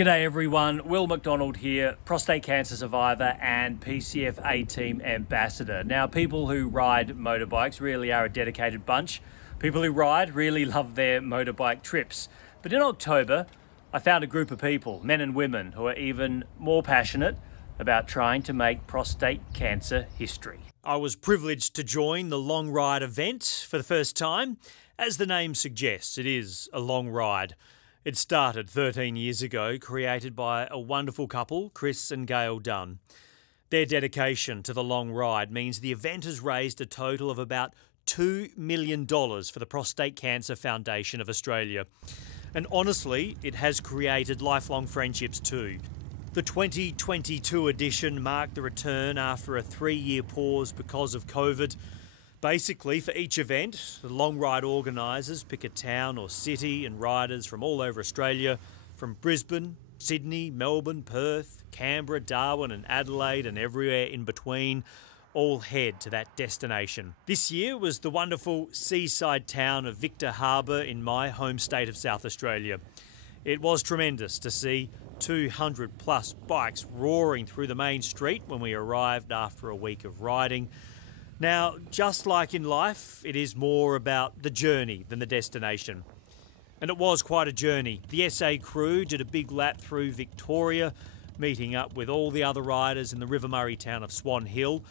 G'day everyone, Will McDonald here, prostate cancer survivor and PCF A-Team ambassador. Now, people who ride motorbikes really are a dedicated bunch. People who ride really love their motorbike trips. But in October, I found a group of people, men and women, who are even more passionate about trying to make prostate cancer history. I was privileged to join the Longride event for the first time. As the name suggests, it is a long ride. It started 13 years ago, created by a wonderful couple, Chris and Gail Dunne. Their dedication to the long ride means the event has raised a total of about $2 million for the Prostate Cancer Foundation of Australia. And honestly, it has created lifelong friendships too. The 2022 edition marked the return after a 3-year pause because of COVID. Basically, for each event, the long ride organisers pick a town or city and riders from all over Australia, from Brisbane, Sydney, Melbourne, Perth, Canberra, Darwin and Adelaide and everywhere in between, all head to that destination. This year was the wonderful seaside town of Victor Harbour in my home state of South Australia. It was tremendous to see 200 plus bikes roaring through the main street when we arrived after a week of riding. Now, just like in life, it is more about the journey than the destination. And it was quite a journey. The SA crew did a big lap through Victoria, meeting up with all the other riders in the River Murray town of Swan Hill.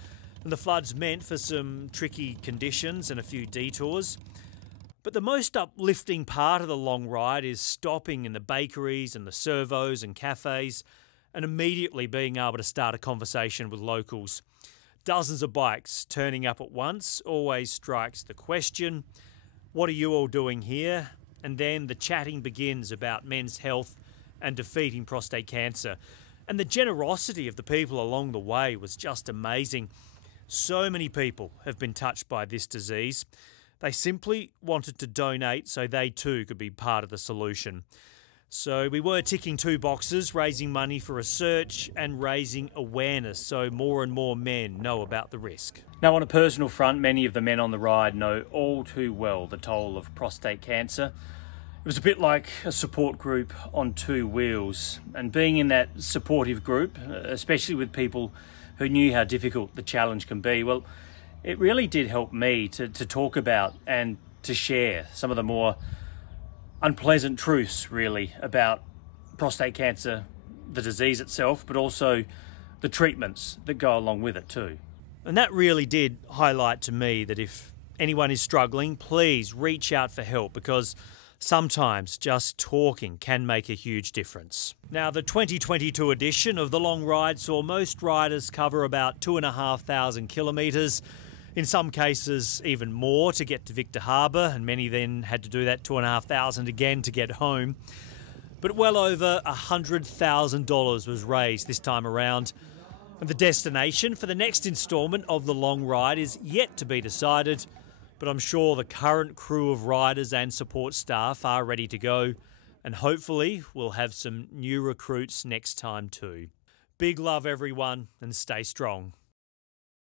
And the floods meant for some tricky conditions and a few detours. But the most uplifting part of the long ride is stopping in the bakeries and the servos and cafes and immediately being able to start a conversation with locals. Dozens of bikes turning up at once always strikes the question, what are you all doing here? And then the chatting begins about men's health and defeating prostate cancer. And the generosity of the people along the way was just amazing. So many people have been touched by this disease. They simply wanted to donate so they too could be part of the solution. So we were ticking 2 boxes, raising money for research and raising awareness so more and more men know about the risk. Now, on a personal front, many of the men on the ride know all too well the toll of prostate cancer. It was a bit like a support group on 2 wheels, and being in that supportive group, especially with people who knew how difficult the challenge can be, well, it really did help me to talk about and to share some of the more unpleasant truths, really, about prostate cancer, the disease itself, but also the treatments that go along with it too. And that really did highlight to me that if anyone is struggling, please reach out for help, because sometimes just talking can make a huge difference. Now, the 2022 edition of the long ride saw most riders cover about 2,500 kilometres, in some cases even more to get to Victor Harbour, and many then had to do that 2,500 again to get home. But well over $100,000 was raised this time around. And the destination for the next instalment of the long ride is yet to be decided, but I'm sure the current crew of riders and support staff are ready to go, and hopefully we'll have some new recruits next time too. Big love everyone, and stay strong.